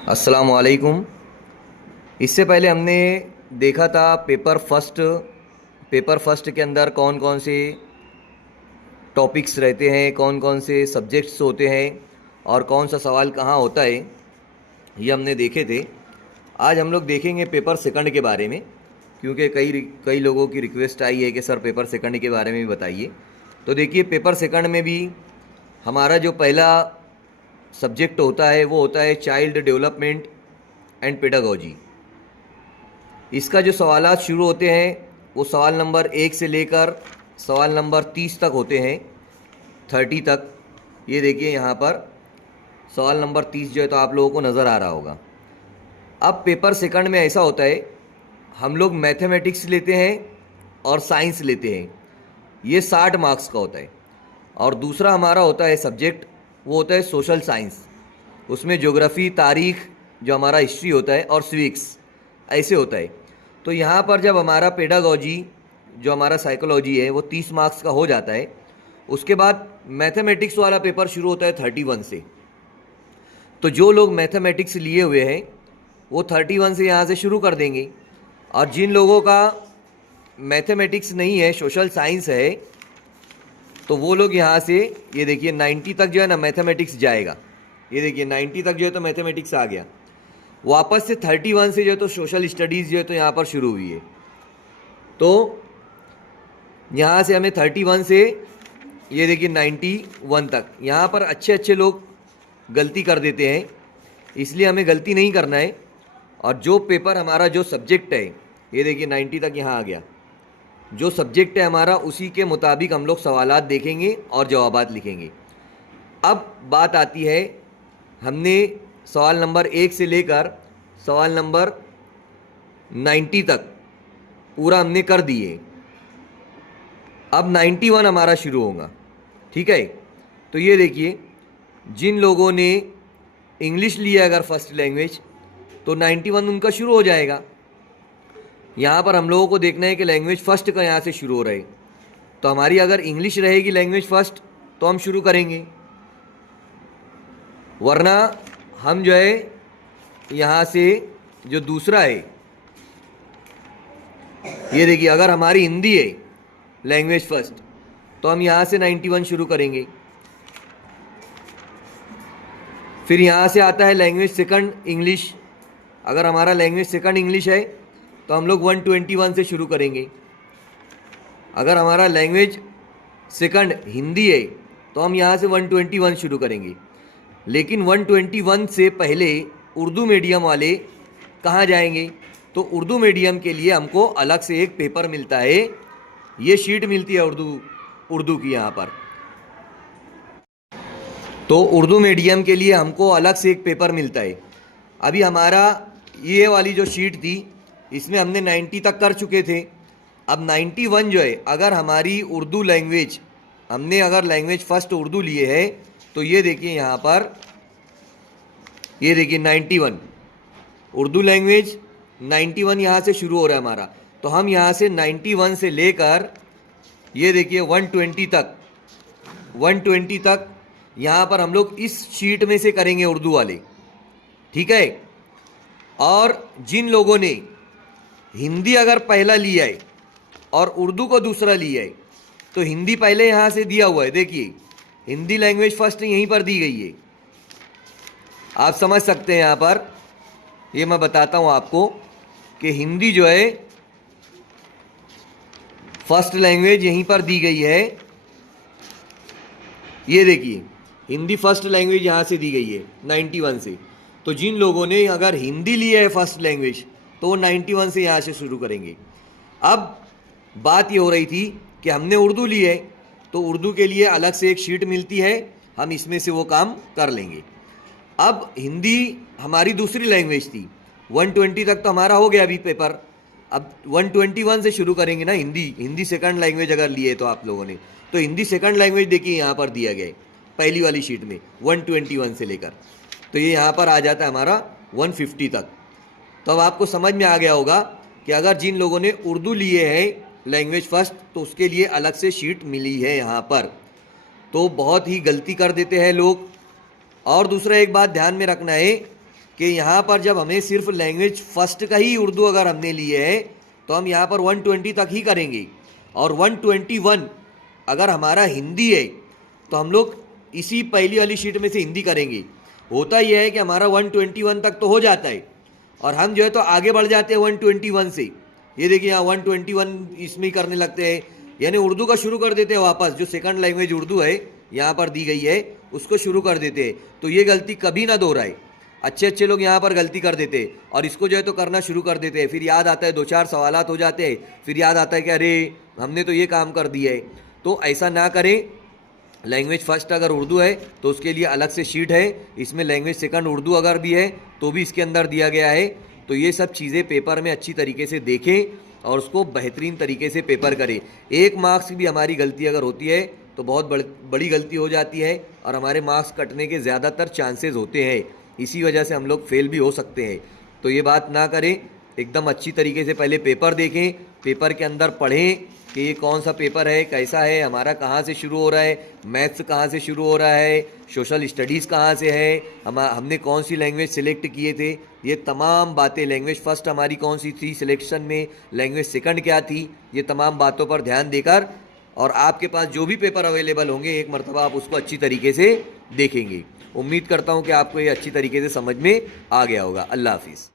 अस्सलाम वालेकुम। इससे पहले हमने देखा था पेपर फर्स्ट के अंदर कौन कौन से टॉपिक्स रहते हैं, कौन कौन से सब्जेक्ट्स होते हैं और कौन सा सवाल कहाँ होता है, ये हमने देखे थे। आज हम लोग देखेंगे पेपर सेकंड के बारे में, क्योंकि कई लोगों की रिक्वेस्ट आई है कि सर पेपर सेकंड के बारे में भी बताइए। तो देखिए, पेपर सेकंड में भी हमारा जो पहला सब्जेक्ट होता है वो होता है चाइल्ड डेवलपमेंट एंड पेडागोजी। इसका जो सवालात शुरू होते हैं वो सवाल नंबर 1 से लेकर सवाल नंबर 30 तक होते हैं, 30 तक। ये देखिए यहाँ पर सवाल नंबर 30 जो है तो आप लोगों को नज़र आ रहा होगा। अब पेपर सेकंड में ऐसा होता है, हम लोग मैथमेटिक्स लेते हैं और साइंस लेते हैं, ये 60 मार्क्स का होता है। और दूसरा हमारा होता है सब्जेक्ट, वो होता है सोशल साइंस। उसमें ज्योग्राफी, तारीख़, जो हमारा हिस्ट्री होता है, और सिविक्स, ऐसे होता है। तो यहाँ पर जब हमारा पेडागोजी, जो हमारा साइकोलॉजी है, वो 30 मार्क्स का हो जाता है, उसके बाद मैथमेटिक्स वाला पेपर शुरू होता है 31 से। तो जो लोग मैथमेटिक्स लिए हुए हैं वो 31 से यहाँ से शुरू कर देंगे, और जिन लोगों का मैथमेटिक्स नहीं है, सोशल साइंस है, तो वो लोग यहाँ से, ये देखिए 90 तक जो है ना मैथमेटिक्स जाएगा। ये देखिए 90 तक जो है तो मैथमेटिक्स आ गया। वापस से 31 से जो है तो सोशल स्टडीज़ जो है तो यहाँ पर शुरू हुई है। तो यहाँ से हमें 31 से ये देखिए 91 तक, यहाँ पर अच्छे अच्छे लोग गलती कर देते हैं, इसलिए हमें गलती नहीं करना है। और जो पेपर हमारा, जो सब्जेक्ट है, ये देखिए 90 तक यहाँ आ गया। जो सब्जेक्ट है हमारा, उसी के मुताबिक हम लोग सवालात देखेंगे और जवाबात लिखेंगे। अब बात आती है, हमने सवाल नंबर 1 से लेकर सवाल नंबर 90 तक पूरा हमने कर दिए। अब 91 हमारा शुरू होगा, ठीक है। तो ये देखिए, जिन लोगों ने इंग्लिश लिया अगर फर्स्ट लैंग्वेज, तो 91 उनका शुरू हो जाएगा। यहाँ पर हम लोगों को देखना है कि लैंग्वेज फ़र्स्ट का यहाँ से शुरू हो रहा है। तो हमारी अगर इंग्लिश रहेगी लैंग्वेज फ़र्स्ट तो हम शुरू करेंगे, वरना हम जो है यहाँ से जो दूसरा है, ये देखिए, अगर हमारी हिंदी है लैंग्वेज फ़र्स्ट तो हम यहाँ से 91 शुरू करेंगे। फिर यहाँ से आता है लैंग्वेज सेकंड इंग्लिश। अगर हमारा लैंग्वेज सेकंड इंग्लिश है तो हम लोग 121 से शुरू करेंगे। अगर हमारा लैंग्वेज सेकंड हिंदी है तो हम यहाँ से 121 शुरू करेंगे। लेकिन 121 से पहले उर्दू मीडियम वाले कहाँ जाएंगे? तो उर्दू मीडियम के लिए हमको अलग से एक पेपर मिलता है, ये शीट मिलती है उर्दू की यहाँ पर। तो उर्दू मीडियम के लिए हमको अलग से एक पेपर मिलता है। अभी हमारा ये वाली जो शीट थी, इसमें हमने 90 तक कर चुके थे। अब 91 जो है, अगर हमारी उर्दू लैंग्वेज, हमने अगर लैंग्वेज फ़र्स्ट उर्दू लिए है, तो ये देखिए यहाँ पर, ये देखिए 91 उर्दू लैंग्वेज, 91 यहाँ से शुरू हो रहा है हमारा। तो हम यहाँ से 91 से लेकर ये देखिए 120 तक यहाँ पर हम लोग इस शीट में से करेंगे उर्दू वाले, ठीक है। और जिन लोगों ने हिंदी अगर पहला लिया है और उर्दू को दूसरा लिया है, तो हिंदी पहले यहाँ से दिया हुआ है, देखिए हिंदी लैंग्वेज फर्स्ट यहीं पर दी गई है। आप समझ सकते हैं यहाँ पर, ये मैं बताता हूँ आपको कि हिंदी जो है फर्स्ट लैंग्वेज यहीं पर दी गई है। ये देखिए, हिंदी फर्स्ट लैंग्वेज यहाँ से दी गई है 91 से। तो जिन लोगों ने अगर हिंदी लिया है फर्स्ट लैंग्वेज, तो वो 91 से यहाँ से शुरू करेंगे। अब बात ये हो रही थी कि हमने उर्दू ली है, तो उर्दू के लिए अलग से एक शीट मिलती है, हम इसमें से वो काम कर लेंगे। अब हिंदी हमारी दूसरी लैंग्वेज थी, 120 तक तो हमारा हो गया अभी पेपर। अब 121 से शुरू करेंगे ना। हिंदी सेकंड लैंग्वेज अगर लिए तो आप लोगों ने, तो हिंदी सेकंड लैंग्वेज देखिए यहाँ पर दिया गया है पहली वाली शीट में 121 से लेकर, तो ये यहाँ पर आ जाता है हमारा 150 तक। तो अब आपको समझ में आ गया होगा कि अगर जिन लोगों ने उर्दू लिए है लैंग्वेज फर्स्ट, तो उसके लिए अलग से शीट मिली है यहाँ पर। तो बहुत ही गलती कर देते हैं लोग। और दूसरा एक बात ध्यान में रखना है कि यहाँ पर जब हमें सिर्फ लैंग्वेज फर्स्ट का ही उर्दू अगर हमने लिए है तो हम यहाँ पर 120 तक ही करेंगे, और 121 अगर हमारा हिंदी है तो हम लोग इसी पहली वाली शीट में से हिंदी करेंगे। होता यह है कि हमारा 121 तक तो हो जाता है और हम जो है तो आगे बढ़ जाते हैं 121 से। ये देखिए यहाँ 121 इसमें ही करने लगते हैं, यानी उर्दू का शुरू कर देते हैं वापस। जो सेकंड लैंग्वेज उर्दू है यहाँ पर दी गई है उसको शुरू कर देते हैं। तो ये गलती कभी ना दोहराए। अच्छे लोग यहाँ पर गलती कर देते हैं और इसको जो है तो करना शुरू कर देते हैं। फिर याद आता है, 2-4 सवालात हो जाते हैं, फिर याद आता है कि अरे हमने तो ये काम कर दिया है। तो ऐसा ना करें। लैंग्वेज फर्स्ट अगर उर्दू है तो उसके लिए अलग से शीट है, इसमें लैंग्वेज सेकंड उर्दू अगर भी है तो भी इसके अंदर दिया गया है। तो ये सब चीज़ें पेपर में अच्छी तरीके से देखें और उसको बेहतरीन तरीके से पेपर करें। 1 मार्क्स की भी हमारी गलती अगर होती है तो बहुत बड़ी गलती हो जाती है और हमारे मार्क्स कटने के ज़्यादातर चांसेस होते हैं। इसी वजह से हम लोग फेल भी हो सकते हैं। तो ये बात ना करें, एकदम अच्छी तरीके से पहले पेपर देखें, पेपर के अंदर पढ़ें कि ये कौन सा पेपर है, कैसा है, हमारा कहाँ से शुरू हो रहा है, मैथ्स कहाँ से शुरू हो रहा है, सोशल स्टडीज़ कहाँ से है, हमने कौन सी लैंग्वेज सिलेक्ट किए थे, ये तमाम बातें, लैंग्वेज फ़र्स्ट हमारी कौन सी थी सिलेक्शन में, लैंग्वेज सेकंड क्या थी, ये तमाम बातों पर ध्यान देकर और आपके पास जो भी पेपर अवेलेबल होंगे एक मरतबा आप उसको अच्छी तरीके से देखेंगे। उम्मीद करता हूँ कि आपको ये अच्छी तरीके से समझ में आ गया होगा। अल्लाह हाफिज़।